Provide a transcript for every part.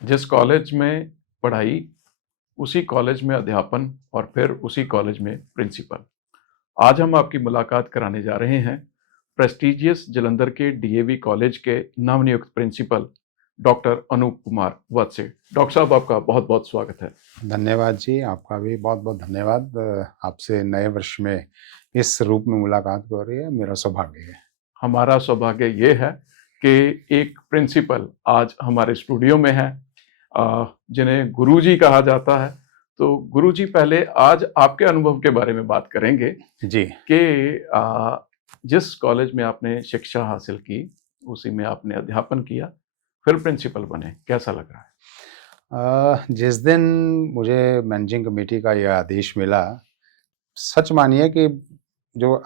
जिस कॉलेज में पढ़ाई, उसी कॉलेज में अध्यापन और फिर उसी कॉलेज में प्रिंसिपल। आज हम आपकी मुलाकात कराने जा रहे हैं प्रेस्टिजियस जालंधर के डीएवी कॉलेज के नवनियुक्त प्रिंसिपल डॉक्टर अनूप कुमार वत्स से। डॉक्टर साहब, आपका बहुत बहुत स्वागत है। धन्यवाद जी, आपका भी बहुत बहुत धन्यवाद। आपसे नए वर्ष में इस रूप में मुलाकात हो रही है, मेरा सौभाग्य है। हमारा सौभाग्य ये है कि एक प्रिंसिपल आज हमारे स्टूडियो में है, जिन्हें गुरुजी कहा जाता है। तो गुरुजी, पहले आज आपके अनुभव के बारे में बात करेंगे जी। कि जिस कॉलेज में आपने शिक्षा हासिल की, उसी में आपने अध्यापन किया, फिर प्रिंसिपल बने, कैसा लग रहा है? जिस दिन मुझे मैनेजिंग कमेटी का यह आदेश मिला, सच मानिए कि जो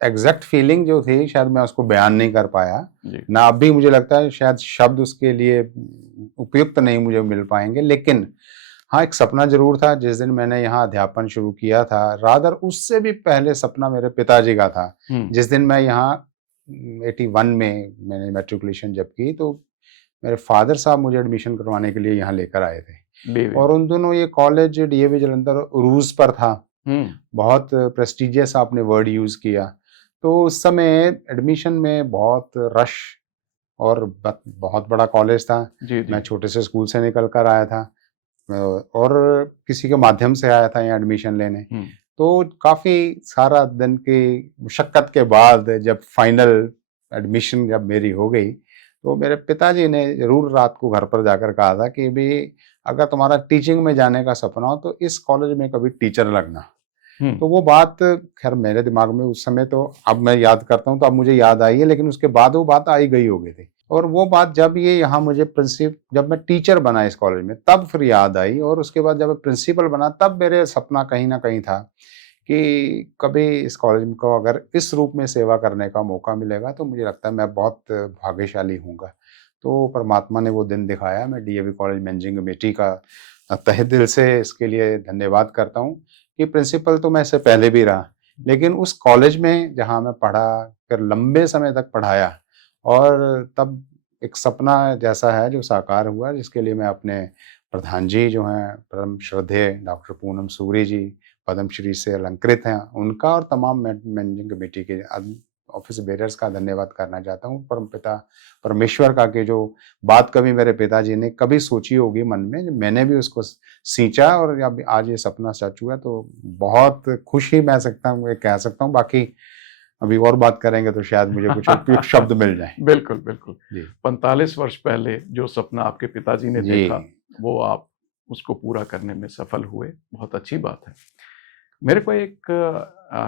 एग्जैक्ट फीलिंग जो थी, शायद मैं उसको बयान नहीं कर पाया ना। अब भी मुझे लगता है शायद शब्द उसके लिए उपयुक्त नहीं मुझे मिल पाएंगे, लेकिन हाँ, एक सपना जरूर था। जिस दिन मैंने यहाँ अध्यापन शुरू किया था, रादर उससे भी पहले सपना मेरे पिताजी का था। जिस दिन मैं यहाँ 81 में मैंने मैट्रिकुलेशन जब की, तो मेरे फादर साहब मुझे एडमिशन करवाने के लिए यहाँ लेकर आए थे, और उन दोनों ये कॉलेज डीएवी जालंधर उरूज पर था। बहुत प्रेस्टिजियस आपने वर्ड यूज किया। तो उस समय एडमिशन में बहुत रश, और बहुत बड़ा कॉलेज था। मैं छोटे से स्कूल से निकल कर आया था और किसी के माध्यम से आया था यहाँ एडमिशन लेने। तो काफी सारा दिन की मुशक्कत के बाद जब फाइनल एडमिशन जब मेरी हो गई, तो मेरे पिताजी ने जरूर रात को घर पर जाकर कहा था कि भी अगर तुम्हारा टीचिंग में जाने का सपना हो तो इस कॉलेज में कभी टीचर लगना। तो वो बात खैर मेरे दिमाग में उस समय, तो अब मैं याद करता हूँ तो अब मुझे याद आई है, लेकिन उसके बाद वो बात आई गई हो गई थी। और वो बात जब ये यहाँ मुझे जब मैं टीचर बना इस कॉलेज में, तब फिर याद आई। और उसके बाद जब मैं प्रिंसिपल बना, तब मेरे सपना कहीं ना कहीं था कि कभी इस कॉलेज को अगर इस रूप में सेवा करने का मौका मिलेगा तो मुझे लगता है मैं बहुत भाग्यशाली हूँगा। तो परमात्मा ने वो दिन दिखाया। मैं डीएवी कॉलेज मैनेजिंग कमेटी का तहे दिल से इसके लिए धन्यवाद करता हूँ कि प्रिंसिपल तो मैं इससे पहले भी रहा, लेकिन उस कॉलेज में जहाँ मैं पढ़ा, फिर लंबे समय तक पढ़ाया, और तब एक सपना जैसा है जो साकार हुआ, जिसके लिए मैं अपने प्रधान जी जो हैं परम श्रद्धेय डॉक्टर पूनम सूरी जी, पद्मश्री से अलंकृत हैं, उनका और तमाम मैनेजिंग कमेटी के ऑफिस बेरर्स का धन्यवाद करना चाहता हूँ। परमपिता परमेश्वर का कि जो बात कभी मेरे पिताजी ने कभी सोची होगी मन में, मैंने भी उसको सींचा और अब आज ये सपना सच हुआ, तो बहुत खुशी मैं कह सकता हूँ। बाकी अभी और बात करेंगे तो शायद मुझे कुछ उपयुक्त शब्द मिल जाए। बिल्कुल बिल्कुल। 45 वर्ष पहले जो सपना आपके पिताजी ने देखा, वो आप उसको पूरा करने में सफल हुए, बहुत अच्छी बात है। मेरे को एक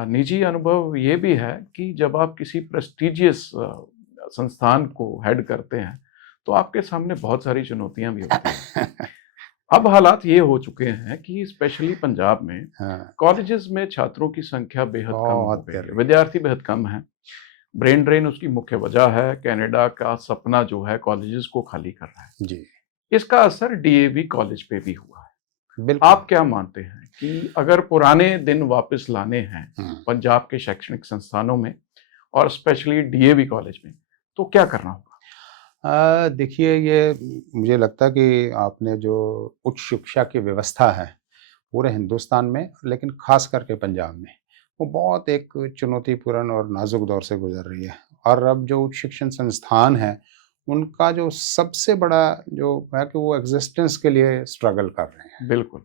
निजी अनुभव ये भी है कि जब आप किसी प्रेस्टिजियस संस्थान को हेड करते हैं तो आपके सामने बहुत सारी चुनौतियां भी होती हैं। अब हालात ये हो चुके हैं कि स्पेशली पंजाब में कॉलेजेस में छात्रों की संख्या बेहद कम हो गई है, विद्यार्थी बेहद कम है। ब्रेन ड्रेन उसकी मुख्य वजह है। कनाडा का सपना जो है कॉलेजेस को खाली कर रहा है जी। इसका असर डीएवी कॉलेज पे भी हुआ है। आप क्या मानते हैं कि अगर पुराने दिन वापस लाने हैं पंजाब के शैक्षणिक संस्थानों में और स्पेशली डीएवी कॉलेज में, तो क्या करना होगा? देखिए, ये मुझे लगता है कि आपने जो उच्च शिक्षा की व्यवस्था है पूरे हिंदुस्तान में, लेकिन खास करके पंजाब में, वो बहुत एक चुनौतीपूर्ण और नाजुक दौर से गुजर रही है। और अब जो उच्च शिक्षण संस्थान है, उनका जो सबसे बड़ा जो है कि वो एग्जिस्टेंस के लिए स्ट्रगल कर रहे हैं। बिल्कुल।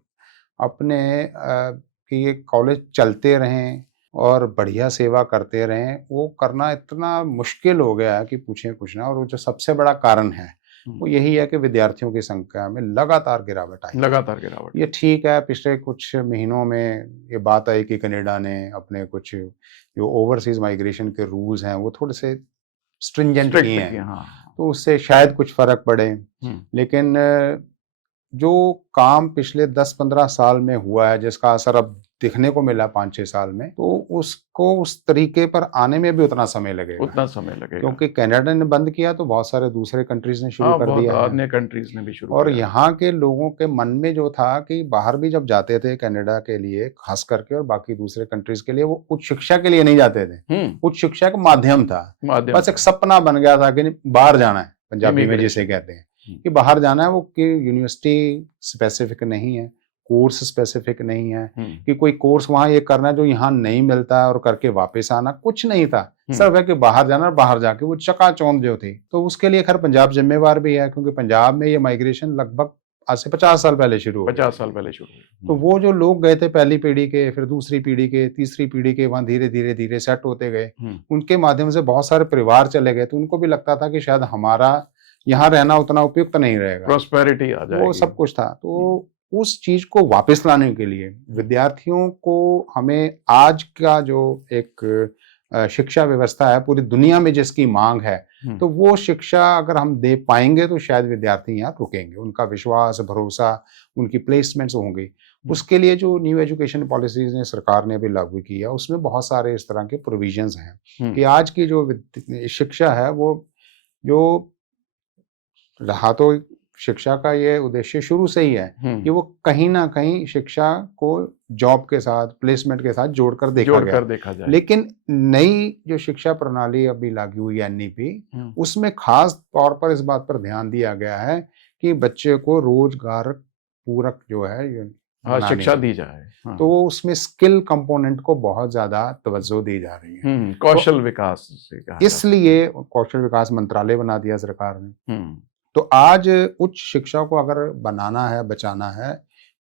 अपने कि ये कॉलेज चलते रहें और बढ़िया सेवा करते रहें, वो करना इतना मुश्किल हो गया है कि पूछें कुछ ना। और वो जो सबसे बड़ा कारण है वो यही है कि विद्यार्थियों की संख्या में लगातार गिरावट आई। लगातार गिरावट। ये ठीक है, पिछले कुछ महीनों में ये बात आई कि कनाडा ने अपने कुछ जो ओवरसीज माइग्रेशन के रूल्स हैं वो थोड़े से स्ट्रिंजेंट किए हैं। तो उससे शायद कुछ फर्क पड़े, लेकिन जो काम पिछले 10-15 साल में हुआ है, जिसका असर अब दिखने को मिला 5-6 साल में, तो उसको उस तरीके पर आने में भी उतना समय लगेगा। क्योंकि कनाडा ने बंद किया तो बहुत सारे दूसरे कंट्रीज ने शुरू कर दिया है, अन्य कंट्रीज ने भी शुरू और यहाँ के लोगों के मन में जो था कि बाहर भी जब जाते थे कनाडा के लिए खास करके और बाकी दूसरे कंट्रीज के लिए, वो उच्च शिक्षा के लिए नहीं जाते थे। उच्च शिक्षा का माध्यम था, बस एक सपना बन गया था कि बाहर जाना है, पंजाबी में जिसे कहते हैं। कि बाहर जाना है वो कि यूनिवर्सिटी स्पेसिफिक नहीं है, कोर्स स्पेसिफिक नहीं है कि कोई कोर्स वहाँ ये करना है जो यहाँ नहीं मिलता है और करके वापस आना, कुछ नहीं था। सिर्फ है कि बाहर जाना और बाहर जाके वो चकाचौंध जो थी। तो उसके लिए खैर पंजाब जिम्मेवार भी है, क्योंकि पंजाब में ये माइग्रेशन लगभग आज से 50 साल पहले शुरू हुई। 50 साल पहले शुरू हुई। तो वो जो लोग गए थे पहली पीढ़ी के, फिर दूसरी पीढ़ी के, तीसरी पीढ़ी के, वहां धीरे धीरे धीरे सेट होते गए। उनके माध्यम से बहुत सारे परिवार चले गए, तो उनको भी लगता था कि शायद हमारा यहाँ रहना उतना उपयुक्त नहीं रहेगा, प्रॉस्पेरिटी आ जाएगी, वो सब कुछ था। तो उस चीज को वापस लाने के लिए विद्यार्थियों को हमें आज का जो एक शिक्षा व्यवस्था है पूरी दुनिया में जिसकी मांग है, तो वो शिक्षा अगर हम दे पाएंगे तो शायद विद्यार्थी यहाँ रुकेंगे, उनका विश्वास भरोसा, उनकी प्लेसमेंट्स होंगी। उसके लिए जो न्यू एजुकेशन पॉलिसीज ने सरकार ने अभी लागू की है उसमें बहुत सारे इस तरह के प्रोविजंस हैं कि आज की जो शिक्षा है वो जो रहा, तो शिक्षा का ये उद्देश्य शुरू से ही है कि वो कहीं ना कहीं शिक्षा को जॉब के साथ, प्लेसमेंट के साथ जोड़कर देखा जाए। लेकिन नई जो शिक्षा प्रणाली अभी लागू हुई है एनईपी, उसमें खास तौर पर इस बात पर ध्यान दिया गया है कि बच्चे को रोजगार पूरक जो है शिक्षा दी जाए। तो उसमें स्किल कंपोनेंट को बहुत ज्यादा तवज्जो दी जा रही है, कौशल विकास से कहा, इसलिए कौशल विकास मंत्रालय बना दिया सरकार ने। तो आज उच्च शिक्षा को अगर बनाना है, बचाना है,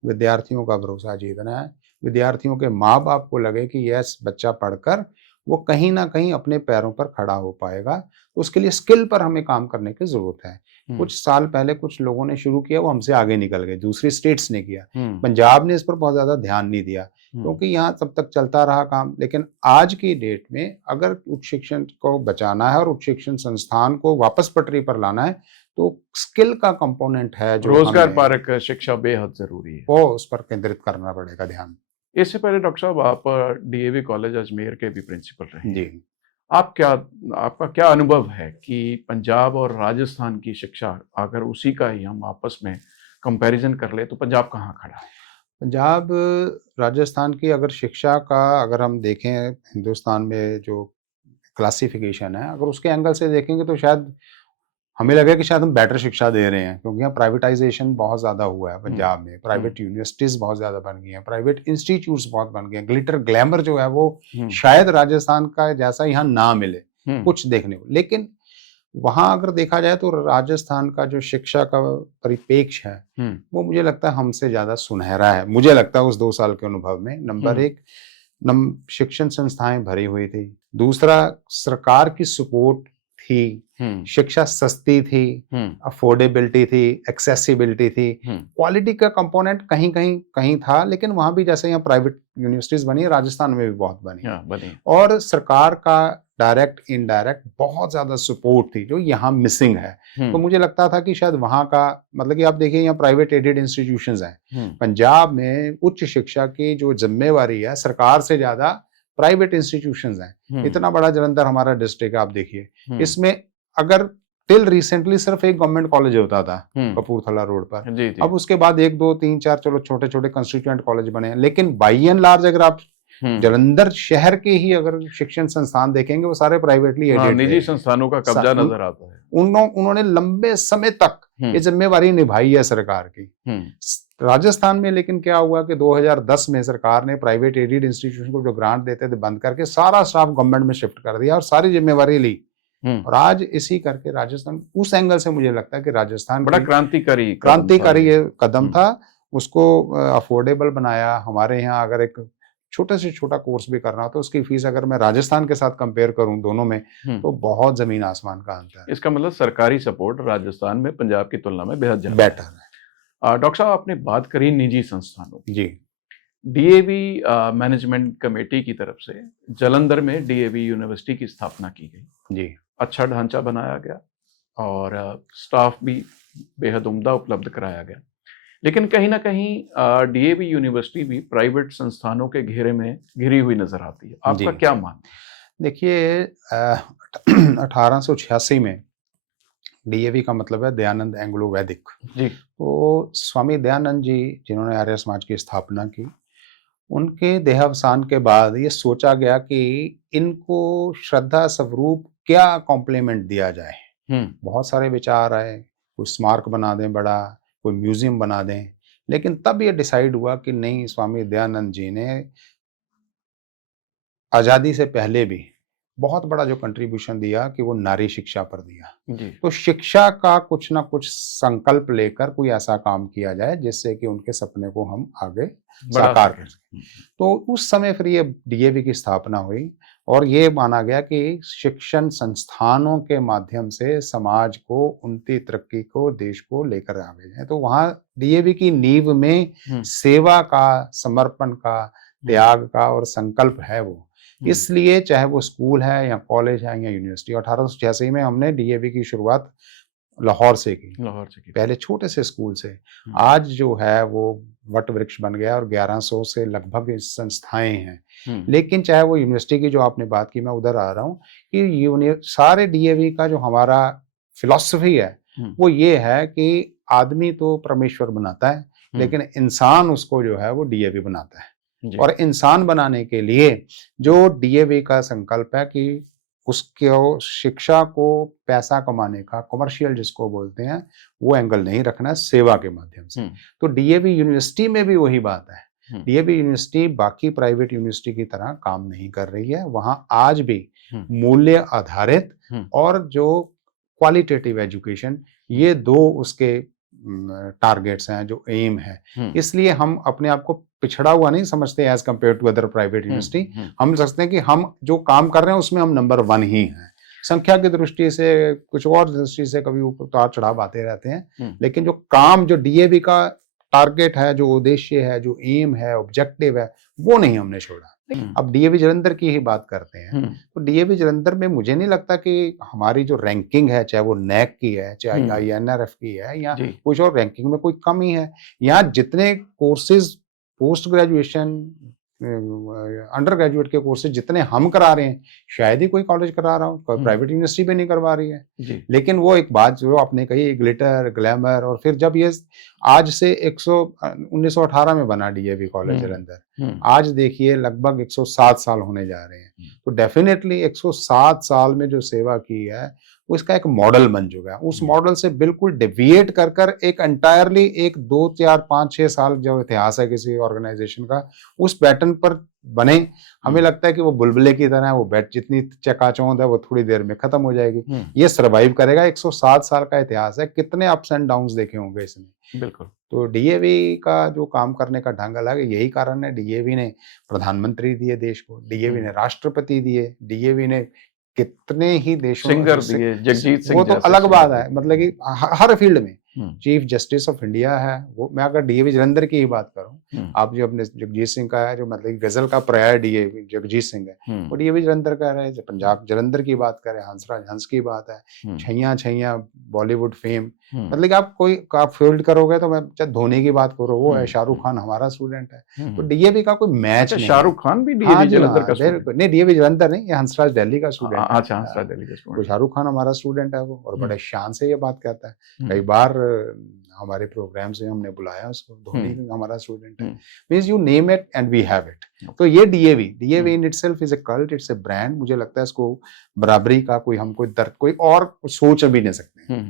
विद्यार्थियों का भरोसा जीतना है, विद्यार्थियों के माँ बाप को लगे कि यस बच्चा पढ़कर वो कहीं ना कहीं अपने पैरों पर खड़ा हो पाएगा, तो उसके लिए स्किल पर हमें काम करने की जरूरत है। कुछ साल पहले कुछ लोगों ने शुरू किया, वो हमसे आगे निकल गए, दूसरी स्टेट्स ने किया, पंजाब ने इस पर बहुत ज्यादा ध्यान नहीं दिया क्योंकि यहाँ तब तक चलता रहा काम। लेकिन आज की डेट में अगर उच्च शिक्षण को बचाना है और उच्च शिक्षण संस्थान को वापस पटरी पर लाना है तो स्किल का कंपोनेंट है, जो रोजगार परक शिक्षा बेहद जरूरी है, वो उस पर केंद्रित करना पड़ेगा ध्यान। इससे पहले डॉक्टर साहब आप डीएवी कॉलेज अजमेर के भी प्रिंसिपल रहे जी, आपका क्या अनुभव है कि पंजाब और राजस्थान की शिक्षा, अगर उसी का ही हम आपस में कंपैरिजन कर ले तो पंजाब कहाँ खड़ा है? पंजाब राजस्थान की अगर शिक्षा का अगर हम देखें, हिंदुस्तान में जो क्लासिफिकेशन है अगर उसके एंगल से देखेंगे तो शायद हमें लगे कि शायद हम बेटर शिक्षा दे रहे हैं, क्योंकि यहाँ प्राइवेटाइजेशन बहुत ज्यादा हुआ है पंजाब में, प्राइवेट यूनिवर्सिटीज बहुत ज्यादा बन गई हैं, प्राइवेट इंस्टीट्यूट्स बहुत बन गए हैं, ग्लिटर ग्लैमर जो है वो शायद राजस्थान का जैसा यहाँ ना मिले कुछ देखने को। लेकिन वहां अगर देखा जाए तो राजस्थान का जो शिक्षा का परिप्रेक्ष्य है वो मुझे लगता है हमसे ज्यादा सुनहरा है, मुझे लगता है उस 2 साल के अनुभव में। नंबर 1 शिक्षण संस्थाएं भरी हुई थी, दूसरा सरकार की सपोर्ट थी, शिक्षा सस्ती थी, अफोर्डेबिलिटी थी, एक्सेसिबिलिटी थी, क्वालिटी का कंपोनेंट कहीं कहीं कहीं था, लेकिन वहां भी जैसे यहाँ प्राइवेट यूनिवर्सिटीज बनी, राजस्थान में भी बहुत बनी, और सरकार का डायरेक्ट इनडायरेक्ट बहुत ज्यादा सपोर्ट थी जो यहाँ मिसिंग है। तो मुझे लगता था कि शायद वहां का मतलब कि आप देखिए यहाँ प्राइवेट एडेड इंस्टीट्यूशंस हैं, पंजाब में उच्च शिक्षा की जो जिम्मेवारी है सरकार से ज्यादा प्राइवेट इंस्टीट्यूशंस हैं। इतना बड़ा जलंधर हमारा डिस्ट्रिक्ट है, आप देखिए, इसमें अगर टिल रिसेंटली सिर्फ एक गवर्नमेंट कॉलेज होता था कपूरथला रोड पर, अब उसके बाद 1 2 3 4 चलो छोटे छोटे कंस्टिट्यूएंट कॉलेज बने हैं, लेकिन बाई एंड लार्ज अगर आप जलंधर शहर के ही अगर शिक्षण संस्थान देखेंगे वो सारे प्राइवेटली एडेड, निजी संस्थानों का कब्जा नजर आता है। उन्होंने लंबे समय तक ये जिम्मेवारी निभाई है सरकार की। राजस्थान में लेकिन क्या हुआ कि 2010 में सरकार ने प्राइवेट एडेड इंस्टीट्यूशन को जो ग्रांट देते थे बंद करके सारा स्टाफ गवर्नमेंट में शिफ्ट कर दिया और सारी जिम्मेवारी ली, और आज इसी करके राजस्थान, उस एंगल से मुझे लगता है कि राजस्थान बड़ा क्रांतिकारी ये कदम था, उसको अफोर्डेबल बनाया। हमारे यहाँ अगर एक छोटे से छोटा कोर्स भी करना हो तो उसकी फीस अगर मैं राजस्थान के साथ कंपेयर करूं दोनों में तो बहुत जमीन आसमान का अंतर है। इसका मतलब सरकारी सपोर्ट राजस्थान में पंजाब की तुलना में बेहद बेटर है। डॉक्टर साहब आपने बात करी निजी संस्थानों जी, डीएवी मैनेजमेंट कमेटी की तरफ से जलंधर में डीएवी यूनिवर्सिटी की स्थापना की गई जी, अच्छा ढांचा बनाया गया और स्टाफ भी बेहद उम्दा उपलब्ध कराया गया, लेकिन कहीं ना कहीं डीएवी यूनिवर्सिटी भी प्राइवेट संस्थानों के घेरे में घिरी हुई नजर आती है, आपका क्या मानना? देखिए 1886 में डीएवी का मतलब है दयानंद एंग्लो वैदिक जी, तो स्वामी दयानंद जी जिन्होंने आर्य समाज की स्थापना की, उनके देहावसान के बाद ये सोचा गया कि इनको श्रद्धा स्वरूप क्या कॉम्प्लीमेंट दिया जाए। बहुत सारे विचार आए, कोई स्मारक बना दें बड़ा, कोई म्यूजियम बना दें। लेकिन तब ये डिसाइड हुआ कि नहीं, स्वामी दयानंद जी ने आज़ादी से पहले भी बहुत बड़ा जो कंट्रीब्यूशन दिया कि वो नारी शिक्षा पर दिया। जी। तो शिक्षा का कुछ ना कुछ संकल्प लेकर कोई ऐसा काम किया जाए जिससे कि उनके सपने को हम आगे साकार कर सकें। तो उस समय फिर ये डीएवी की स्थापना हुई और ये माना गया कि शिक्षण संस्थानों के माध्यम से समाज को, उनकी तरक्की को, देश को लेकर आगे जाए। तो वहाँ डीएवी की नींव में सेवा का, समर्पण का, त्याग का और संकल्प है वो। इसलिए चाहे वो स्कूल है या कॉलेज है या यूनिवर्सिटी, 1886 में हमने डीएवी की शुरुआत लाहौर से की, पहले छोटे से स्कूल से। आज जो है वो वट वृक्ष बन गया और 1100 से लगभग संस्थाएं हैं। लेकिन चाहे वो यूनिवर्सिटी की जो आपने बात की, मैं उधर आ रहा हूँ कि सारे डीएवी का जो हमारा फिलॉसफी है वो ये है कि आदमी तो परमेश्वर बनाता है, लेकिन इंसान उसको जो है वो डीएवी बनाता है। और इंसान बनाने के लिए जो डीएवी का संकल्प है कि उसको शिक्षा को पैसा कमाने का, कमर्शियल जिसको बोलते हैं, वो एंगल नहीं रखना है, सेवा के माध्यम से। तो डीएवी यूनिवर्सिटी में भी वही बात है। डीएवी यूनिवर्सिटी बाकी प्राइवेट यूनिवर्सिटी की तरह काम नहीं कर रही है। वहां आज भी मूल्य आधारित और जो क्वालिटेटिव एजुकेशन, ये दो उसके टारगेट्स हैं, जो एम है। इसलिए हम अपने आप को पिछड़ा हुआ नहीं समझते as compare to other private university. हम समझते हैं कि हम जो काम कर रहे हैं उसमें हम नंबर 1 ही हैं। संख्या की दृष्टि से, कुछ और दृष्टि से कभी उतार चढ़ाव आते रहते हैं, लेकिन जो काम, जो डीएवी का टारगेट है, जो उद्देश्य है, जो एम है, ऑब्जेक्टिव है, वो नहीं हमने छोड़ा। अब डीएवी जालंधर की ही बात करते हैं, तो डीएवी जालंधर में मुझे नहीं लगता कि हमारी जो रैंकिंग है, चाहे वो नैक की है, चाहे आईएनआरएफ की है, या कुछ और रैंकिंग में कोई कमी है। यहाँ जितने courses, post graduation, under graduate के कोर्सेज जितने हम करा रहे हैं, शायद ही कोई कॉलेज करा रहा हो, प्राइवेट यूनिवर्सिटी भी नहीं करवा रही है। लेकिन वो एक बात जो आपने कही, ग्लिटर, ग्लैमर, और फिर जब ये आज से 1918 में बना डीएवी कॉलेज जालंधर, आज देखिए लगभग 107 साल होने जा रहे हैं। तो डेफिनेटली 107 साल में जो सेवा की है वो इसका एक मॉडल बन चुका है। उस मॉडल से बिल्कुल डेविएट कर कर एक एंटायरली एक 2, 4, 5, 6 साल जो इतिहास है किसी ऑर्गेनाइजेशन का, उस पैटर्न पर बने। हमें लगता है कि वो बुलबुले की तरह है, वो बैट जितनी चकाचौंध है वो थोड़ी देर में खत्म हो जाएगी। ये सर्वाइव करेगा। 107 साल का इतिहास है, कितने अप्स एंड डाउन्स देखे होंगे इसने। बिल्कुल। तो डीएवी का जो काम करने का ढंग अलग है। यही कारण है डीएवी ने प्रधानमंत्री दिए देश को, डीएवी ने राष्ट्रपति दिए, डीएवी ने कितने ही देशों सिंगर दिए, जगजीत सिंह, वो तो अलग बात है। मतलब कि हर फील्ड में चीफ जस्टिस ऑफ इंडिया है वो। मैं अगर डीएवी जालंधर की ही बात करूं, आप जो अपने जगजीत सिंह का है, जो मतलब गजल का पर्याय डीएवी जगजीत सिंह है, वो डीएवी जालंधर का है। पंजाब जालंधर की बात करें, हंसराज हंस की बात है, छैया छैया बॉलीवुड फेम। मतलब कि आप फील्ड करोगे तो मैं चाहे धोनी की बात करो, वो है, शाहरुख खान हमारा स्टूडेंट है। तो डीएवी का कोई मैच नहीं। शाहरुख खान भी डीएवी जालंधर का स्टूडेंट नहीं, डीएवी जालंधर नहीं, ये हंसराज दिल्ली का स्टूडेंट है। अच्छा, हंसराज दिल्ली का स्टूडेंट। तो शाहरुख खान हमारा स्टूडेंट है वो, और बड़े शान से ये बात कहता है। कई बार हमारे प्रोग्राम से हमने बुलाया उसको, धोनी हमारा स्टूडेंट है। Means you name it and we have it. तो ये DAV in itself is a cult, it's a brand. मुझे लगता है इसको बराबरी का कोई हम कोई दर्द कोई और सोच भी नहीं सकते।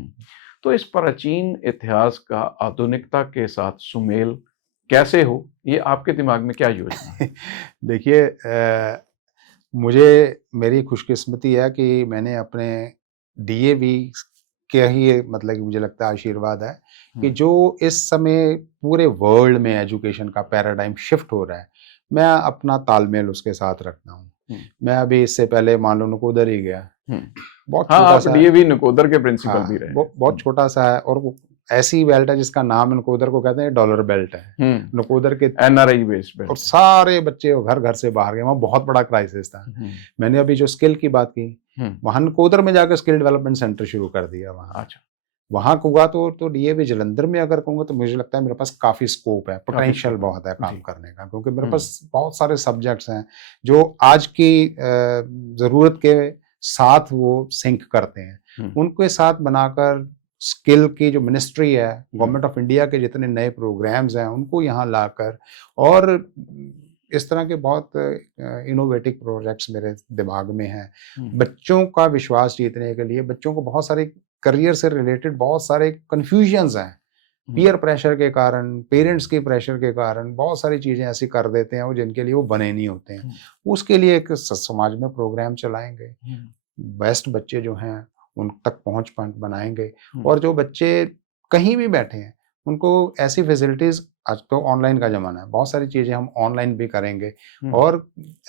तो इस प्राचीन इतिहास का आधुनिकता के साथ सुमेल कैसे हो, ये आपके दिमाग में क्या योजना है? देखिए, मुझे, मेरी खुशकिस्मती है कि मैंने अपने डीएवी के ही, मतलब कि मुझे लगता है आशीर्वाद है कि जो इस समय पूरे वर्ल्ड में एजुकेशन का पैराडाइम शिफ्ट हो रहा है, मैं अपना तालमेल उसके साथ रखता हूँ। मैं अभी इससे पहले मान लो नकोदर ही गया, बहुत छोटा सा, डीएवी नकोदर के प्रिंसिपल भी रहे, बहुत छोटा सा है, और वो ऐसी बेल्ट है जिसका नाम नकोदर को कहते हैं डॉलर बेल्ट है। नकोदर के एनआरआई बेस्ड बेल्ट, और सारे बच्चे घर घर से बाहर गए। वहाँ बहुत बड़ा क्राइसिस था। मैंने अभी जो स्किल की बात की, वहां नकोदर में जाकर स्किल डेवलपमेंट सेंटर शुरू कर दिया वहाँ। अच्छा, वहां कहूँगा तो डीएवी जालंधर में अगर कहूँगा तो मुझे लगता है मेरे पास काफी स्कोप है, पोटेंशियल बहुत है काम करने का, क्योंकि मेरे पास बहुत सारे सब्जेक्ट्स हैं जो आज की जरूरत के साथ वो सिंक करते हैं। उनके साथ बनाकर स्किल की जो मिनिस्ट्री है, गवर्नमेंट ऑफ इंडिया के जितने नए प्रोग्राम्स हैं उनको यहाँ लाकर, और इस तरह के बहुत इनोवेटिव प्रोजेक्ट्स मेरे दिमाग में हैं। बच्चों का विश्वास जीतने के लिए, बच्चों को बहुत सारी करियर से रिलेटेड बहुत सारे कंफ्यूजन्स हैं, पीयर प्रेशर के कारण, पेरेंट्स के प्रेशर के कारण बहुत सारी चीजें ऐसी कर देते हैं वो जिनके लिए वो बने नहीं होते हैं। उसके लिए एक समाज में प्रोग्राम चलाएंगे, बेस्ट बच्चे जो हैं उन तक पहुंच बनाएंगे, और जो बच्चे कहीं भी बैठे हैं उनको ऐसी फैसिलिटीज, आज तो ऑनलाइन का जमाना है, बहुत सारी चीजें हम ऑनलाइन भी करेंगे, और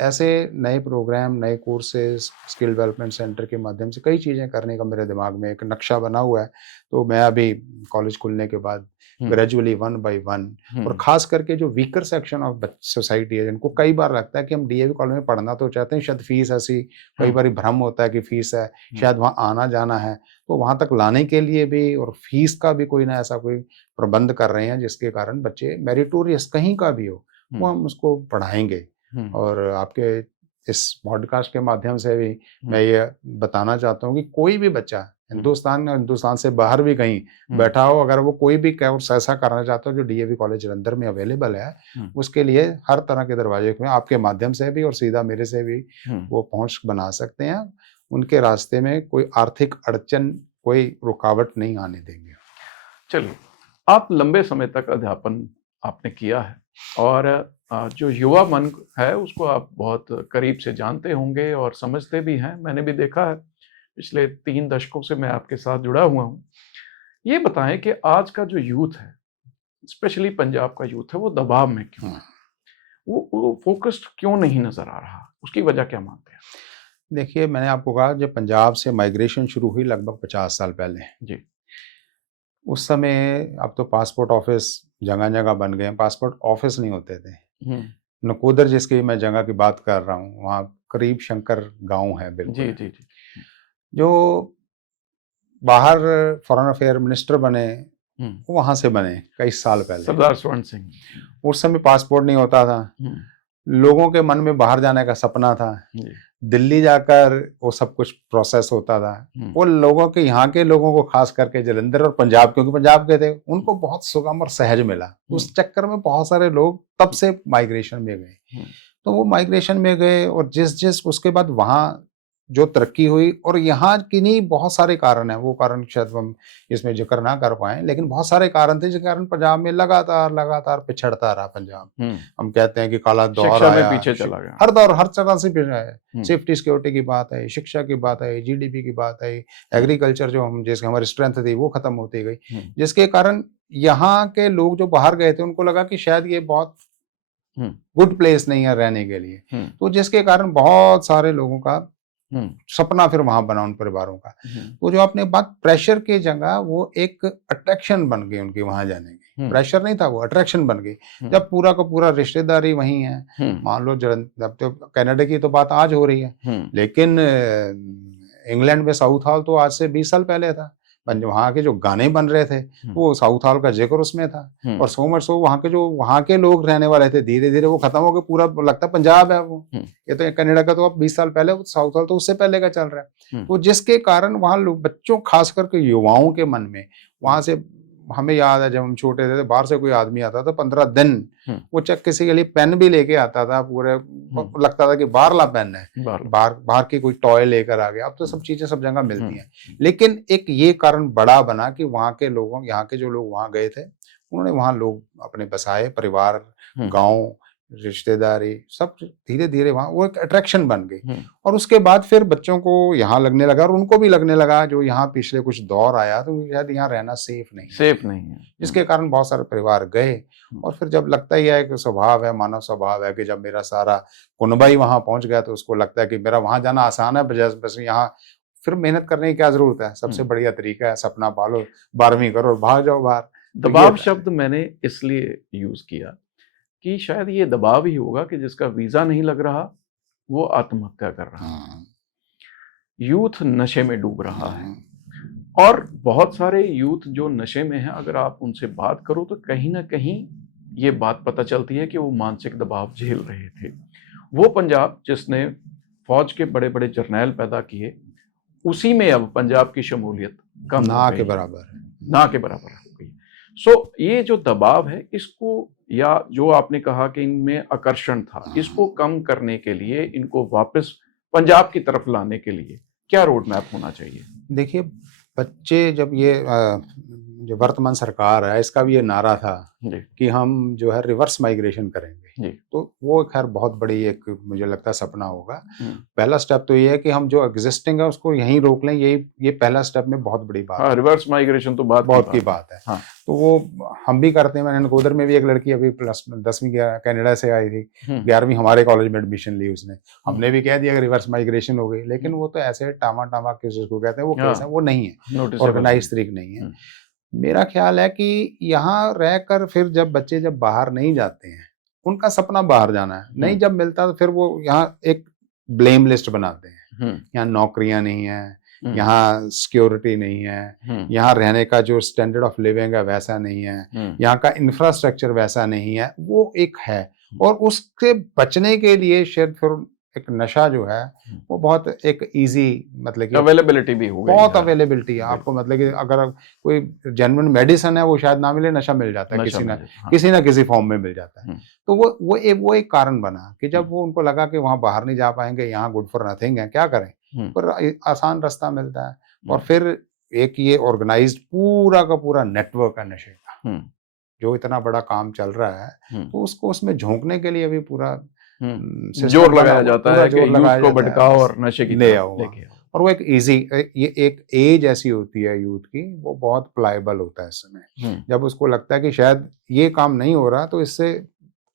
ऐसे नए प्रोग्राम, नए कोर्सेज, स्किल डेवलपमेंट सेंटर के माध्यम से कई चीजें करने का मेरे दिमाग में एक नक्शा बना हुआ है। तो मैं अभी कॉलेज खुलने के बाद ग्रेजुअली 1 by 1, और खास करके जो वीकर सेक्शन ऑफ सोसाइटी है, जिनको कई बार लगता है कि हम डीएवी कॉलेज में पढ़ना तो चाहते हैं, शायद फीस ऐसी, कई बार भ्रम होता है कि फीस है, शायद वहाँ आना जाना है, तो वहां तक लाने के लिए भी और फीस का भी कोई ना ऐसा कोई प्रबंध कर रहे हैं जिसके कारण बच्चे मेरिटोरियस कहीं का भी हो वो हम उसको पढ़ाएंगे। और आपके इस पॉडकास्ट के माध्यम से भी मैं ये बताना चाहता हूँ कि कोई भी बच्चा हिंदुस्तान से बाहर भी कहीं बैठा हो, अगर वो कोई भी कोर्स ऐसा करना चाहता हो जो डीएवी कॉलेज जलंधर में अवेलेबल है, उसके लिए हर तरह के दरवाजे में आपके माध्यम से भी और सीधा मेरे से भी वो पहुंच बना सकते हैं। उनके रास्ते में कोई आर्थिक अड़चन, कोई रुकावट नहीं आने देंगे। चलिए, आप लंबे समय तक अध्यापन आपने किया है, और जो युवा मन है उसको आप बहुत करीब से जानते होंगे और समझते भी हैं। मैंने भी देखा है, पिछले 3 दशकों से मैं आपके साथ जुड़ा हुआ हूँ। ये बताएं कि आज का जो यूथ है, स्पेशली पंजाब का यूथ है, वो दबाव में क्यों है? वो फोकस्ड क्यों नहीं नजर आ रहा? उसकी वजह क्या मानते हैं? देखिए, मैंने आपको कहा जब पंजाब से माइग्रेशन शुरू हुई लगभग 50 साल पहले जी, उस समय, अब तो पासपोर्ट ऑफिस जगह जगह बन गए हैं, पासपोर्ट ऑफिस नहीं होते थे। नकोदर जिसकी मैं जगह की बात कर रहा हूँ, वहाँ करीब शंकर गांव है, बिल्कुल जी जी जी, जो बाहर फॉरेन अफेयर मिनिस्टर बने वो वहां से बने कई साल पहले, सरदार स्वर्ण सिंह। उस समय पासपोर्ट नहीं होता था, लोगों के मन में बाहर जाने का सपना था, दिल्ली जाकर वो सब कुछ प्रोसेस होता था। वो लोगों के, यहाँ के लोगों को, खास करके जलंधर और पंजाब, क्योंकि पंजाब के थे, उनको बहुत सुगम और सहज मिला। उस चक्कर में बहुत सारे लोग तब से माइग्रेशन में गए। तो वो माइग्रेशन में गए, और जिस उसके बाद वहाँ जो तरक्की हुई, और यहाँ की नहीं, बहुत सारे कारण हैं, वो कारण शायद हम इसमें जिक्र ना कर पाए, लेकिन बहुत सारे कारण थे जिसके कारण पंजाब में लगातार पिछड़ता रहा पंजाब। हम कहते हैं कि काला दौर आया, पीछे चला गया, हर दौर हर तरह से पीछे आया। सेफ्टी सिक्योरिटी की बात आई, शिक्षा की बात आई, जीडीपी की बात आई, एग्रीकल्चर जो हम, जैसे हमारी स्ट्रेंथ थी वो खत्म होती गई, जिसके कारण यहाँ के लोग जो बाहर गए थे उनको लगा कि शायद ये बहुत गुड प्लेस नहीं है रहने के लिए, तो जिसके कारण बहुत सारे लोगों का सपना फिर वहां बना, उन परिवारों का। तो जो आपने बात प्रेशर की जगह, वो एक अट्रैक्शन बन गई उनकी वहां जाने की। प्रेशर नहीं था, वो अट्रैक्शन बन गई। जब पूरा का पूरा रिश्तेदारी वहीं है, मान लो अब तो कनाडा की तो बात आज हो रही है, लेकिन इंग्लैंड में साउथ हॉल तो आज से 20 साल पहले था। वहाँ के जो गाने बन रहे थे वो साउथ हॉल का जिक्र उसमें था, और सो मच सो वहाँ के लोग रहने वाले थे, धीरे धीरे वो खत्म हो गए, पूरा लगता पंजाब है वो। ये तो कनाडा का तो अब 20 साल पहले, साउथ हॉल तो उससे पहले का चल रहा है। तो जिसके कारण वहाँ लोग, बच्चों खास करके युवाओं के मन में, वहां से, हमें याद है जब हम छोटे थे, बाहर से कोई आदमी आता था 15 दिन वो चेक किसी के लिए पेन भी लेके आता था, पूरे लगता था कि बाहरला पेन है, बाहर की कोई टॉय लेकर आ गया। अब तो सब चीजें सब जगह मिलती हैं, लेकिन एक ये कारण बड़ा बना कि वहां के लोगों, यहाँ के जो लोग वहां गए थे, उन्होंने वहां लोग अपने बसाए, परिवार, गाँव, रिश्तेदारी, सब धीरे धीरे वहां वो एक अट्रैक्शन बन गई। और उसके बाद फिर बच्चों को यहाँ लगने लगा, और उनको भी लगने लगा, जो यहाँ पिछले कुछ दौर आया तो शायद यहाँ रहना सेफ नहीं है, जिसके कारण बहुत सारे परिवार गए। और फिर जब लगता ही है कि स्वभाव है, मानव स्वभाव है कि जब मेरा सारा कुनबा ही वहां पहुंच गया तो उसको लगता है कि मेरा वहां जाना आसान है, बस यहाँ फिर मेहनत करने की क्या जरूरत है। सबसे बढ़िया तरीका है सपना पालो, 12वीं करो और भाग जाओ बाहर। दबाव शब्द मैंने इसलिए यूज किया कि शायद ये दबाव ही होगा कि जिसका वीजा नहीं लग रहा वो आत्महत्या कर रहा है, यूथ नशे में डूब रहा है। और बहुत सारे यूथ जो नशे में हैं, अगर आप उनसे बात करो तो कहीं ना कहीं ये बात पता चलती है कि वो मानसिक दबाव झेल रहे थे। वो पंजाब जिसने फौज के बड़े बड़े जर्नैल पैदा किए, उसी में अब पंजाब की शमूलियत कम ना के बराबर हो गई। सो ये जो दबाव है, इसको, या जो आपने कहा कि इनमें आकर्षण था, इसको कम करने के लिए, इनको वापस पंजाब की तरफ लाने के लिए क्या रोड मैप होना चाहिए? देखिए, बच्चे जब ये जो वर्तमान सरकार है इसका भी ये नारा था जी कि हम जो है रिवर्स माइग्रेशन करेंगे, जी तो वो खैर बहुत बड़ी एक मुझे लगता है सपना होगा। पहला स्टेप तो ये है कि हम जो एग्जिस्टिंग है उसको यहीं रोक लें, ये पहला स्टेप में बहुत बड़ी बात हाँ, है। रिवर्स माइग्रेशन तो बहुत की बात है। हाँ। तो वो हम भी करते हैं। मैंने नकोदर में भी एक लड़की अभी प्लस 10वीं कनाडा से आई थी, 11वीं हमारे कॉलेज में एडमिशन ली उसने। हमने भी कह दिया कि रिवर्स माइग्रेशन हो गई, लेकिन वो तो ऐसे टामा टामा केसेस को कहते हैं, वो केस है, वो नहीं है, ऑर्गेनाइज तरीक नहीं है। मेरा ख्याल है कि यहाँ रहकर फिर जब बाहर नहीं जाते हैं, उनका सपना बाहर जाना है, नहीं जब मिलता तो फिर वो यहाँ एक ब्लेम लिस्ट बनाते हैं। यहाँ नौकरियां नहीं है, यहाँ सिक्योरिटी नहीं है, यहाँ रहने का जो स्टैंडर्ड ऑफ लिविंग है वैसा नहीं है, यहाँ का इंफ्रास्ट्रक्चर वैसा नहीं है, वो एक है। और उससे बचने के लिए शायद फिर एक नशा जो है वो बहुत एक इजी, मतलब कि अवेलेबिलिटी भी हो गई, बहुत अवेलेबिलिटी है आपको, मतलब कि अगर कोई जेन्युइन मेडिसिन है वो शायद ना मिले, नशा मिल जाता है, किसी ना किसी फॉर्म में मिल जाता है। तो वो एक कारण बना कि जब वो उनको लगा कि वहां बाहर नहीं जा पाएंगे, यहाँ गुड फॉर नथिंग है, क्या करें, पर आसान रास्ता मिलता है। और फिर एक ये ऑर्गेनाइज्ड पूरा का पूरा नेटवर्क है नशे का, जो इतना बड़ा काम चल रहा है, तो उसको उसमें झोंकने के लिए भी पूरा जोर लगाया जाता है कि यूथ को भटकाओ और नशे की ले आओ। और वो एक इजी, ये एक एज ऐसी होती है यूथ की, वो बहुत प्लायबल होता है इस समय। जब उसको लगता है कि शायद ये काम नहीं हो रहा, तो इससे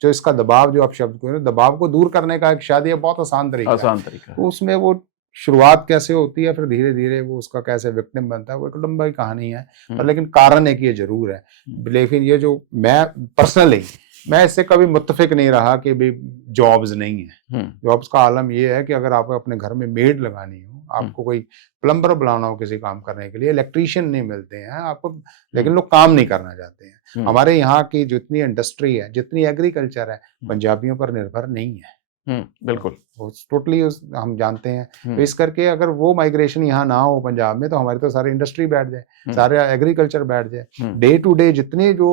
जो इसका दबाव, जो आप शब्द को दबाव को दूर करने का शायद ये बहुत आसान तरीका है। तो उसमें वो शुरुआत कैसे होती है, फिर धीरे धीरे वो उसका कैसे विक्टिम बनता है, वो एक लंबी कहानी है। पर लेकिन कारण एक ये जरूर है। लेकिन ये जो मैं पर्सनली मैं इससे कभी मुत्तफिक नहीं रहा कि भाई जॉब्स नहीं है। जॉब्स का आलम ये है कि अगर आपको अपने घर में मेड लगानी हो, आपको कोई प्लम्बर बुलाना हो किसी काम करने के लिए, इलेक्ट्रीशियन नहीं मिलते हैं आपको, लेकिन लोग काम नहीं करना चाहते हैं। हमारे यहाँ की जितनी इंडस्ट्री है, जितनी एग्रीकल्चर है, पंजाबियों पर निर्भर नहीं है। बिल्कुल, वो टोटली हम जानते हैं। तो इस करके अगर वो माइग्रेशन यहाँ ना हो पंजाब में, तो हमारी तो सारी इंडस्ट्री बैठ जाए, सारे एग्रीकल्चर बैठ जाए। डे टू डे जितने जो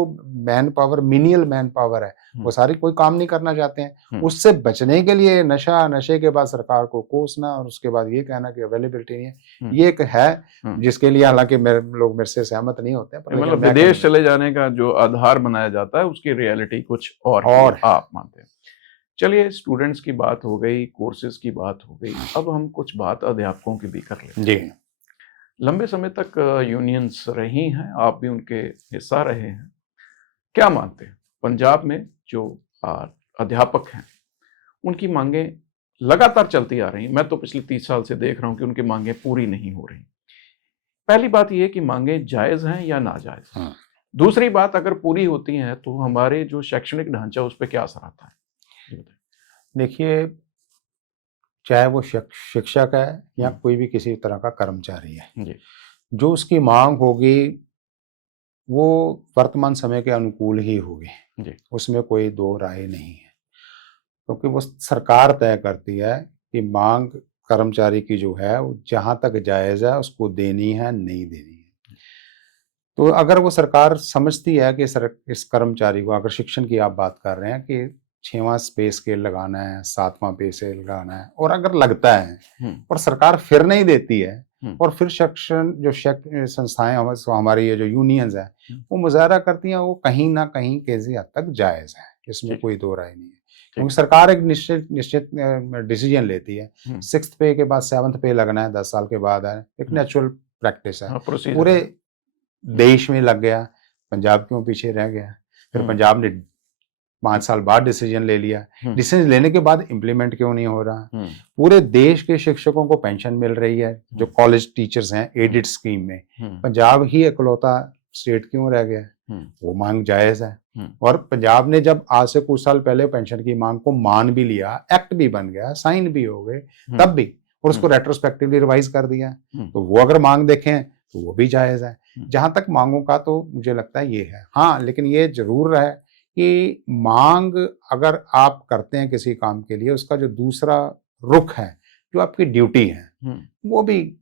man power, menial man power है, वो सारी कोई काम नहीं करना चाहते हैं। उससे बचने के लिए नशे के बाद सरकार को कोसना और उसके बाद ये कहना कि अवेलेबिलिटी नहीं है, ये एक है जिसके लिए हालांकि लोग मेरे से सहमत नहीं होते हैं। मतलब विदेश चले जाने का जो आधार बनाया जाता है, उसकी रियलिटी कुछ और आप मानते हैं। चलिए, स्टूडेंट्स की बात हो गई, कोर्सेज की बात हो गई, अब हम कुछ बात अध्यापकों की भी कर लेते हैं। जी, लंबे समय तक यूनियंस रही हैं, आप भी उनके हिस्सा रहे हैं। क्या मानते हैं, पंजाब में जो अध्यापक हैं, उनकी मांगें लगातार चलती आ रही हैं। मैं तो पिछले 30 साल से देख रहा हूं कि उनकी मांगें पूरी नहीं हो रही। पहली बात यह है कि मांगें जायज हैं या नाजायज। दूसरी बात, अगर पूरी होती हैं तो हमारे जो शैक्षणिक ढांचा उस पर क्या असर आता है? देखिए, चाहे वो शिक्षक है या कोई भी किसी तरह का कर्मचारी है, जो उसकी मांग होगी वो वर्तमान समय के अनुकूल ही होगी, उसमें कोई दो राय नहीं है। क्योंकि वो सरकार तय करती है कि मांग कर्मचारी की जो है वो जहां तक जायज है उसको देनी है, नहीं देनी है। तो अगर वो सरकार समझती है कि इस कर्मचारी को, अगर शिक्षण की आप बात कर रहे हैं कि 6वां पे स्केल लगाना है, 7वां पे स्केल लगाना है, और अगर लगता है और सरकार फिर नहीं देती है, और फिर शिक्षण जो संस्थाएं हमारी ये जो यूनियंस है वो मुजाहरा करती हैं, वो कहीं ना कहीं किसी हद तक जायज है, इसमें कोई दो राय नहीं है। क्योंकि सरकार एक निश्चित डिसीजन लेती है, 6th पे के बाद 7th पे लगना है, 10 साल के बाद है, एक नेचुरल प्रैक्टिस है। पूरे देश में लग गया, पंजाब क्यों पीछे रह गया? फिर पंजाब ने 5 साल बाद डिसीजन ले लिया, डिसीजन लेने के बाद इंप्लीमेंट क्यों नहीं हो रहा? पूरे देश के शिक्षकों को पेंशन मिल रही है, जो कॉलेज टीचर्स हैं एडिड स्कीम में, पंजाब ही इकलौता स्टेट क्यों रह गया? वो मांग जायज है। और पंजाब ने जब आज से कुछ साल पहले पेंशन की मांग को मान भी लिया, एक्ट भी बन गया, साइन भी हो गए, तब भी, और उसको रेट्रोस्पेक्टिवली रिवाइज कर दिया, तो वो अगर मांग देखें तो वो भी जायज है। जहां तक मांगों का तो मुझे लगता है ये है। हाँ, लेकिन ये जरूर है कि मांग अगर आप करते हैं किसी काम के लिए, उसका जो दूसरा रुख है, जो आपकी ड्यूटी है, वो भी,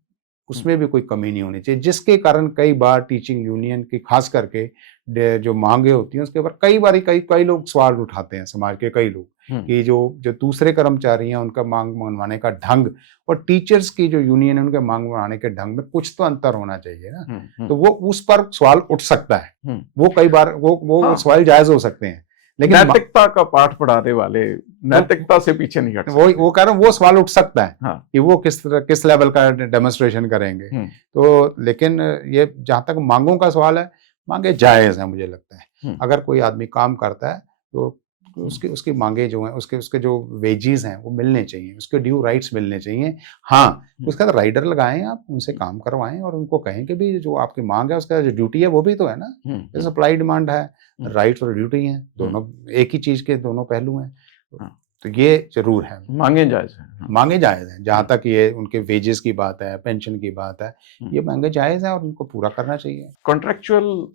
उसमें भी कोई कमी नहीं होनी चाहिए। जिसके कारण कई बार टीचिंग यूनियन की खास करके जो मांगे होती हैं उसके ऊपर कई लोग सवाल उठाते हैं, समाज के कई लोग कि जो दूसरे कर्मचारी हैं उनका मांग मनवाने का ढंग और टीचर्स की जो यूनियन है उनके मांग मनवाने के ढंग में कुछ तो अंतर होना चाहिए ना। तो वो उस पर सवाल उठ सकता है, वो कई बार वो हाँ, सवाल जायज हो सकते हैं, लेकिन नैतिकता का पाठ पढ़ाने वाले नैतिकता से पीछे नहीं हट सकते। वो कह रहा हूँ, वो सवाल उठ सकता है हाँ, कि वो किस लेवल का डेमोन्स्ट्रेशन करेंगे। तो लेकिन ये जहां तक मांगों का सवाल है, मांगे जायज है मुझे लगता है। अगर कोई आदमी काम करता है तो उसकी मांगे जो हैं, उसके जो वेजेस हैं वो मिलने चाहिए, उसके ड्यू राइट्स मिलने चाहिए। हाँ, उसका तो राइडर लगाएं, आप उनसे काम करवाएं और उनको कहें कि भी जो आपकी मांग है उसका जो ड्यूटी है वो भी तो है ना। सप्लाई डिमांड है, राइट्स और ड्यूटी है, दोनों एक ही चीज के दोनों पहलू हैं। तो ये जरूर है, मांगे जायज है। मांगे जायज है। जहां तक ये उनके वेजेस की बात है, पेंशन की बात है, ये मांगे जायज है और उनको पूरा करना चाहिए। कॉन्ट्रेक्चुअल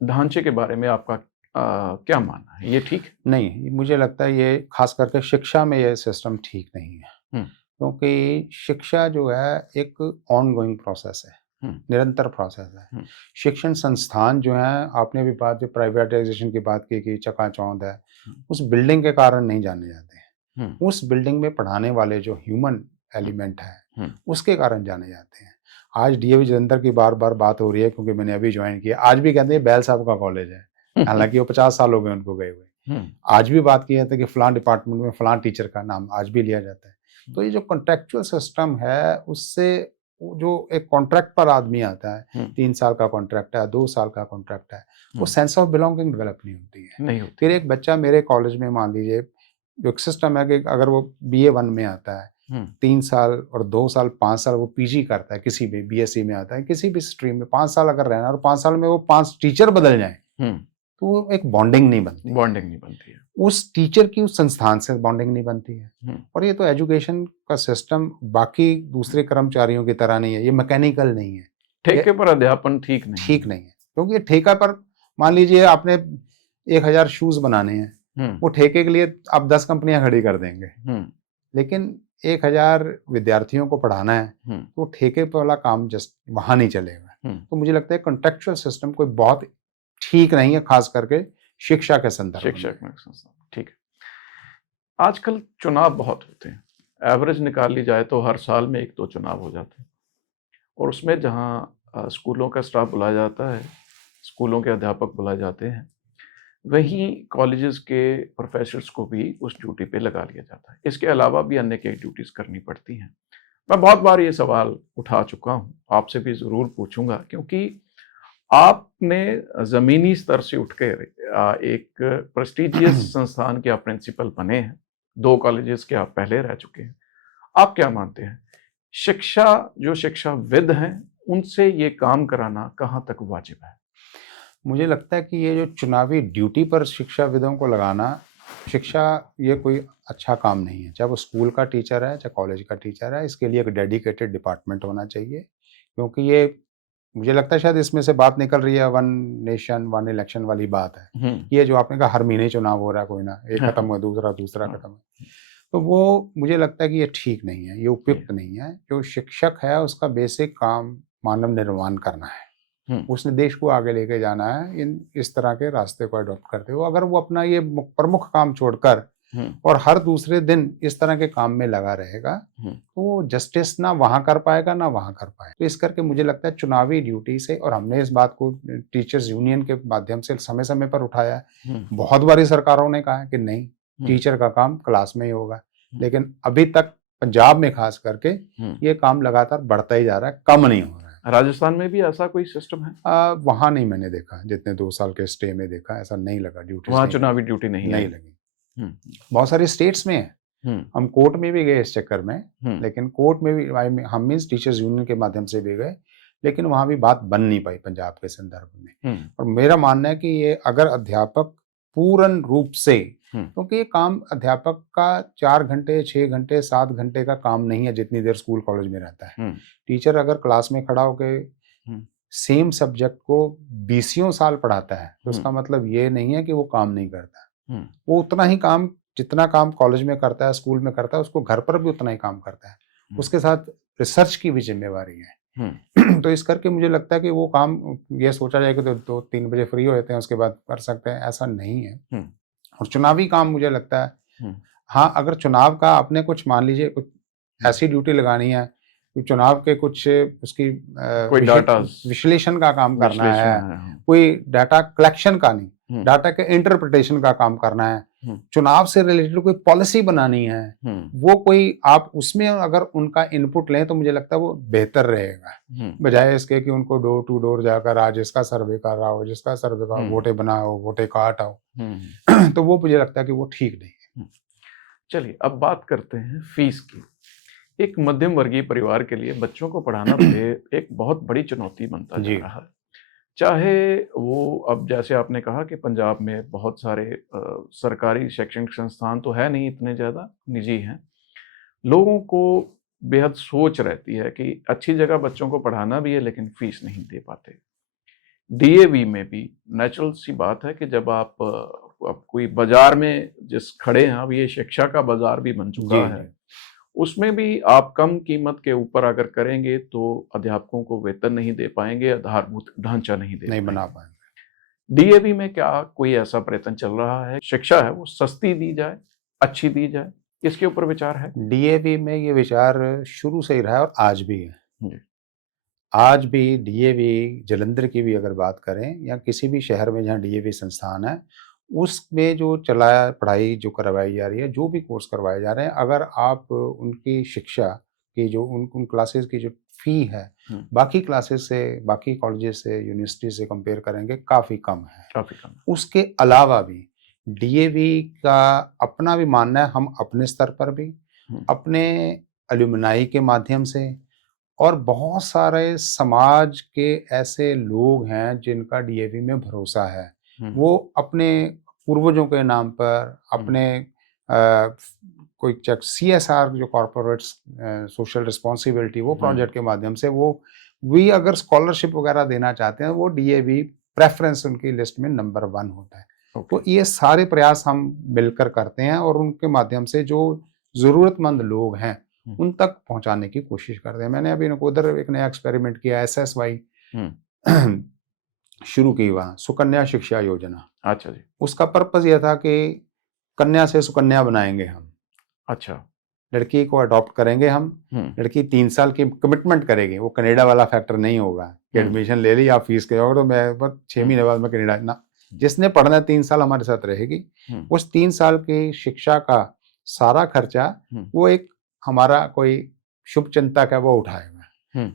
ढांचे के बारे में आपका क्या मानना है, ये ठीक? नहीं, मुझे लगता है ये खास करके शिक्षा में ये सिस्टम ठीक नहीं है, क्योंकि शिक्षा जो है एक ऑनगोइंग प्रोसेस है, निरंतर प्रोसेस है। शिक्षण संस्थान जो है, आपने भी बात जो प्राइवेटाइजेशन की बात की कि चकाचौंध है, उस बिल्डिंग के कारण नहीं जाने जाते हैं, उस बिल्डिंग में पढ़ाने वाले जो ह्यूमन एलिमेंट है उसके कारण जाने जाते हैं। आज डीएवी जलंधर की बार बार बात हो रही है, क्योंकि मैंने अभी ज्वाइन किया। आज भी कहते हैं बैल साहब का कॉलेज है, हालांकि वो 50 साल हो गए उनको गए हुए। आज भी बात की जाती है कि फलां डिपार्टमेंट में फलां टीचर का नाम आज भी लिया जाता है। तो ये जो कॉन्ट्रेक्चुअल सिस्टम है, उससे जो एक कॉन्ट्रैक्ट पर आदमी आता है, 3 साल का कॉन्ट्रैक्ट है, 2 साल का कॉन्ट्रैक्ट है, वो सेंस ऑफ बिलोंगिंग डेवलप नहीं होती है, नहीं होती। फिर एक बच्चा मेरे कॉलेज में, मान लीजिए जो एक सिस्टम है कि अगर वो BA1 में आता है, 3 साल और 2 साल 5 साल वो PG करता है, किसी भी BSc में आता है, किसी भी स्ट्रीम में 5 साल अगर रहना और 5 साल में वो 5 टीचर बदल जाए, तो वो एक बॉन्डिंग नहीं बनती है, उस टीचर की उस संस्थान से बॉन्डिंग नहीं बनती है। और ये तो एजुकेशन का सिस्टम बाकी दूसरे कर्मचारियों की तरह नहीं है, ये मैकेनिकल नहीं है, ठेके पर अध्यापन ठीक नहीं है, क्योंकि ये ठेका पर, मान लीजिए आपने 1000 शूज बनाने हैं, वो ठेके के लिए आप 10 कंपनियां खड़ी कर देंगे, लेकिन 1000 विद्यार्थियों को पढ़ाना है तो ठेके पर वाला काम जस्ट वहां नहीं चलेगा। तो मुझे लगता है कॉन्ट्रेक्चुअल सिस्टम कोई बहुत ठीक नहीं है, खास करके शिक्षा के संदर्भ में। ठीक है। आजकल चुनाव बहुत होते हैं, एवरेज निकाल ली जाए तो हर साल में 1-2 चुनाव हो जाते हैं, और उसमें जहां स्कूलों का स्टाफ बुलाया जाता है, स्कूलों के अध्यापक बुलाए जाते हैं, वहीं कॉलेजेस के प्रोफेसर्स को भी उस ड्यूटी पे लगा लिया जाता है। इसके अलावा भी अन्य कई ड्यूटीज करनी पड़ती हैं। मैं बहुत बार ये सवाल उठा चुका हूँ, आपसे भी ज़रूर पूछूंगा, क्योंकि आपने ज़मीनी स्तर से उठकर एक प्रेस्टिजियस संस्थान के आप प्रिंसिपल बने हैं, 2 कॉलेजेस के आप पहले रह चुके हैं। आप क्या मानते हैं, जो शिक्षाविद हैं उनसे ये काम कराना कहाँ तक वाजिब है? मुझे लगता है कि ये जो चुनावी ड्यूटी पर शिक्षाविदों को लगाना, ये कोई अच्छा काम नहीं है, चाहे वो स्कूल का टीचर है चाहे कॉलेज का टीचर है। इसके लिए एक डेडिकेटेड डिपार्टमेंट होना चाहिए, क्योंकि ये मुझे लगता है शायद इसमें से बात निकल रही है 1 नेशन 1 इलेक्शन वाली बात है। ये जो आपने कहा हर महीने चुनाव हो रहा है, कोई ना, एक खत्म हुआ दूसरा खत्म हुआ, तो वो मुझे लगता है कि ये ठीक नहीं है, ये उपयुक्त नहीं है। जो शिक्षक है उसका बेसिक काम मानव निर्माण करना है, उसने देश को आगे लेके जाना है इस तरह के रास्ते को अडॉप्ट करते हुए। अगर वो अपना ये प्रमुख काम छोड़कर और हर दूसरे दिन इस तरह के काम में लगा रहेगा, तो वो जस्टिस ना वहां कर पाएगा ना वहां कर पाएगा। तो इस करके मुझे लगता है चुनावी ड्यूटी से, और हमने इस बात को टीचर्स यूनियन के माध्यम से समय समय पर उठाया है, बहुत बारी सरकारों ने कहा कि नहीं, टीचर का काम क्लास में ही होगा, लेकिन अभी तक पंजाब में खास करके ये काम लगातार बढ़ता ही जा रहा है, कम नहीं हो रहा है। राजस्थान में भी ऐसा कोई सिस्टम है? वहां नहीं मैंने देखा, जितने 2 साल के स्टे में देखा, ऐसा नहीं लगा ड्यूटी, वहां चुनावी ड्यूटी नहीं लगी। बहुत सारे स्टेट्स में है, हम कोर्ट में भी गए इस चक्कर में, लेकिन कोर्ट में भी हम मींस टीचर्स यूनियन के माध्यम से भी गए, लेकिन वहां भी बात बन नहीं पाई पंजाब के संदर्भ में। और मेरा मानना है कि ये अगर अध्यापक पूर्ण रूप से, क्योंकि ये काम अध्यापक का 4 घंटे 6 घंटे 7 घंटे का काम नहीं है जितनी देर स्कूल कॉलेज में रहता है। टीचर अगर क्लास में खड़ा होकर सेम सब्जेक्ट को 20 साल पढ़ाता है, तो उसका मतलब ये नहीं है कि वो काम नहीं करता। वो उतना ही काम, जितना काम कॉलेज में करता है, स्कूल में करता है, उसको घर पर भी उतना ही काम करता है। उसके साथ रिसर्च की भी जिम्मेवारी है। तो इस करके मुझे लगता है कि वो काम ये सोचा जाए कि 2-3 बजे फ्री हो जाते हैं उसके बाद कर सकते हैं, ऐसा नहीं है। और चुनावी काम मुझे लगता है हाँ, अगर चुनाव का आपने कुछ मान लीजिए कुछ ऐसी ड्यूटी लगानी है कि चुनाव के कुछ उसकी कोई डाटा विश्लेषण का काम करना है, हाँ। कोई डाटा कलेक्शन का नहीं, हम्म, डाटा के इंटरप्रिटेशन का काम करना है, चुनाव से रिलेटेड कोई पॉलिसी बनानी है, वो कोई आप उसमें अगर उनका इनपुट लें तो मुझे लगता है वो बेहतर रहेगा, बजाय इसके कि उनको डोर टू डोर जाकर आज इसका सर्वे कर रहा हो, जिसका सर्वे का वोटे बनाओ, वोटे काट आओ, तो वो मुझे लगता है कि वो ठीक नहीं है। चलिए अब बात करते हैं फीस की। एक मध्यम वर्गीय परिवार के लिए बच्चों को पढ़ाना एक बहुत बड़ी चुनौती बनता जा रहा है। चाहे वो, अब जैसे आपने कहा कि पंजाब में बहुत सारे सरकारी शैक्षणिक संस्थान तो है नहीं, इतने ज़्यादा निजी हैं। लोगों को बेहद सोच रहती है कि अच्छी जगह बच्चों को पढ़ाना भी है लेकिन फीस नहीं दे पाते। डीएवी में भी नेचुरल सी बात है कि जब आप कोई बाजार में जिस खड़े हैं, अब ये शिक्षा का बाजार भी बन चुका है, उसमें भी आप कम कीमत के ऊपर अगर करेंगे तो अध्यापकों को वेतन नहीं दे पाएंगे, आधारभूत ढांचा नहीं बना पाएंगे। डीएवी में क्या कोई ऐसा प्रयत्न चल रहा है, शिक्षा है वो सस्ती दी जाए, अच्छी दी जाए, इसके ऊपर विचार है? डीएवी में ये विचार शुरू से ही रहा है और आज भी है। आज भी डीएवी जलंधर की भी अगर बात करें या किसी भी शहर में जहाँ डीएवी संस्थान है, उसमें जो चलाया पढ़ाई जो करवाई जा रही है, जो भी कोर्स करवाए जा रहे हैं, अगर आप उनकी शिक्षा की जो उन क्लासेस की जो फी है बाकी क्लासेस से, बाकी कॉलेजेस से, यूनिवर्सिटी से कंपेयर करेंगे काफ़ी कम है। उसके अलावा भी डीएवी का अपना भी मानना है, हम अपने स्तर पर भी अपने एलुमनाई के माध्यम से और बहुत सारे समाज के ऐसे लोग हैं जिनका डीएवी में भरोसा है, वो अपने पूर्वजों के नाम पर अपने कोई CSR जो कॉर्पोरेट सोशल रिस्पॉन्सिबिलिटी, वो प्रोजेक्ट के माध्यम से वो भी अगर स्कॉलरशिप वगैरह देना चाहते हैं, वो डीएवी प्रेफरेंस उनकी लिस्ट में नंबर 1 होता है। तो ये सारे प्रयास हम मिलकर करते हैं और उनके माध्यम से जो जरूरतमंद लोग हैं उन तक पहुंचाने की कोशिश करते हैं। मैंने अभी उधर एक नया एक्सपेरिमेंट किया, SSY शुरू की वहाँ, सुकन्या शिक्षा योजना। अच्छा जी। उसका पर्पस यह था कि कन्या से सुकन्या बनाएंगे हम। अच्छा। लड़की को अडॉप्ट करेंगे हम, लड़की 3 साल की कमिटमेंट करेगी, वो कनाडा वाला फैक्टर नहीं होगा कि एडमिशन ले ली आप फीस के और तो मैं बस 6 महीने बाद मैं कनाडा ना, जिसने पढ़ना 3 साल हमारे साथ रहेगी, उस 3 साल की शिक्षा का सारा खर्चा वो एक हमारा कोई शुभ चिंतक है वो उठाएगा।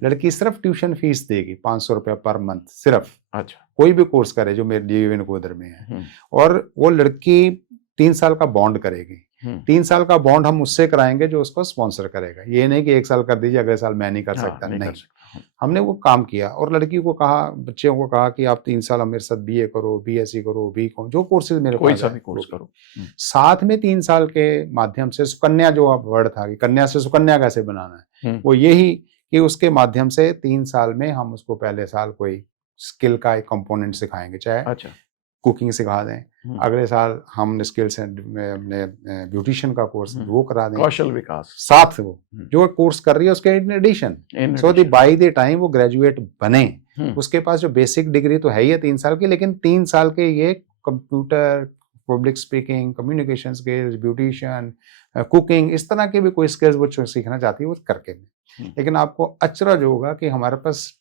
लड़की सिर्फ ट्यूशन फीस देगी 500 रुपया पर मंथ सिर्फ। अच्छा। कोई भी कोर्स करे जो मेरे डीएवी नकोदर में है, और वो लड़की 3 साल का बॉन्ड करेगी। 3 साल का बॉन्ड हम उससे कराएंगे जो उसको स्पॉन्सर करेगा। ये नहीं कि 1 साल कर दीजिए अगले साल मैं नहीं कर सकता, नहीं। हमने वो काम किया और लड़की को कहा, बच्चों को कहा कि आप 3 साल मेरे साथ बीए करो, बीएससी करो, बीकॉम, जो कोर्सेज मेरे कोई सा भी कोर्स करो। साथ में 3 साल के माध्यम से सुकन्या, जो वर्ड था कि कन्या से सुकन्या कैसे बनाना है, वो यही कि उसके माध्यम से 3 साल में हम उसको पहले साल कोई स्किल का एक कंपोनेंट सिखाएंगे, चाहे कुकिंग सिखा दें, अगले साल हम स्किल्स ब्यूटिशियन का कोर्स वो करा दें, कौशल विकास साथ वो जो कोर्स कर रही है उसके in addition, so the by the time वो ग्रेजुएट बने, उसके पास जो बेसिक डिग्री तो है ही है 3 साल की, लेकिन 3 साल के ये computer, public speaking, communication skills, beautician, cooking, इस तरह के भी कोई स्किल्स वो सीखना चाहती है वो करके। लेकिन आपको अचरज होगा कि हमारे पास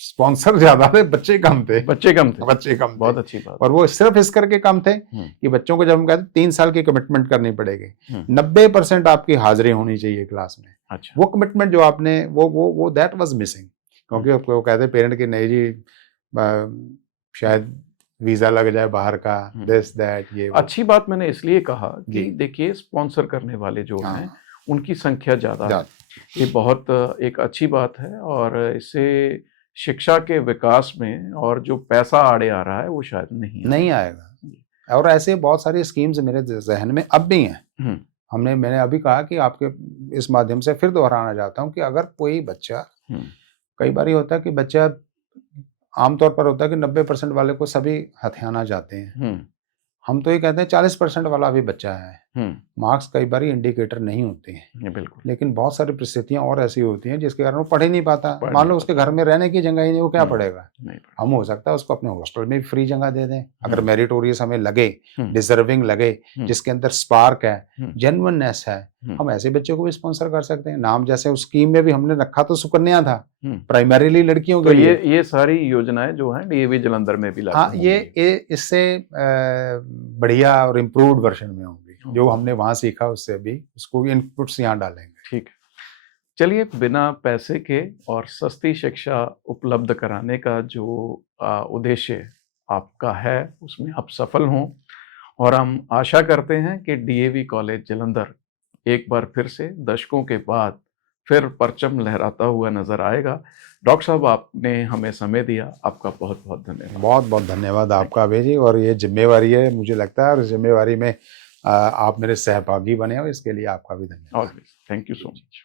स्पॉन्सर ज्यादा थे, बच्चे कम थे। बहुत अच्छी बात। और वो सिर्फ इस करके कम थे कि बच्चों को जब हम कहते 3 साल की कमिटमेंट करनी पड़ेगी, 90% आपकी हाजिरी होनी चाहिए क्लास में। अच्छा। वो कमिटमेंट जो आपने वो दैट वाज मिसिंग, क्योंकि वो कहते पेरेंट की नहीं जी शायद वीजा लग जाए बाहर का, दिस दैट ये। अच्छी बात मैंने इसलिए कहा कि देखिए स्पॉन्सर करने वाले जो हैं उनकी संख्या ज्यादा है, ये बहुत एक अच्छी बात है और इससे शिक्षा के विकास में और जो पैसा आड़े आ रहा है वो शायद नहीं आएगा। और ऐसे बहुत सारी स्कीम्स मेरे जहन में अब भी हैं। मैंने अभी कहा कि आपके इस माध्यम से फिर दोहराना चाहता हूँ कि अगर कोई बच्चा, कई बार होता है कि बच्चा आमतौर पर होता है कि 90% वाले को सभी हथियाना जाते हैं, हम तो ये कहते हैं 40% वाला भी बच्चा है मार्क्स कई बार इंडिकेटर नहीं होते हैं, ये बिल्कुल, लेकिन बहुत सारी परिस्थितियां और ऐसी होती हैं जिसके कारण वो पढ़ ही नहीं पाता। पढ़ मान नहीं लो उसके घर में रहने की जगह ही नहीं, वो क्या पढ़ेगा? नहीं हम हो सकता है उसको अपने हॉस्टल में भी फ्री जगह दे दें, अगर मेरिटोरियस हमें लगे, हम्म, डिजर्विंग लगे, जिसके अंदर स्पार्क है, हम्म, जेन्युइननेस है, हम्म, हम ऐसे बच्चों को भी स्पॉन्सर कर सकते हैं। नाम जैसे उस स्कीम में भी हमने रखा तो सुकन्या था, हम्म। प्राइमरीली लड़कियों तो के लिए। ये सारी योजनाएं जो हैं डीएवी जालंधर में भी लागू हाँ, होंगी। ये इससे बढ़िया और इम्प्रूव्ड वर्जन में होंगी। जो हमने वहां सीखा उससे भी उसको इनपुट्स यहाँ डालेंगे। ठीक है, चलिए, बिना पैसे के और सस्ती शिक्षा उपलब्ध कराने का जो उद्देश्य आपका है उसमें आप सफल हों, और हम आशा करते हैं कि डीएवी कॉलेज जालंधर एक बार फिर से दशकों के बाद फिर परचम लहराता हुआ नजर आएगा। डॉक्टर साहब, आपने हमें समय दिया, आपका बहुत बहुत धन्यवाद। बहुत बहुत धन्यवाद आपका अभय जी। और ये जिम्मेवारी है मुझे लगता है, और इस जिम्मेवारी में आप मेरे सहभागी बने हो, इसके लिए आपका भी धन्यवाद। Always, thank you so much.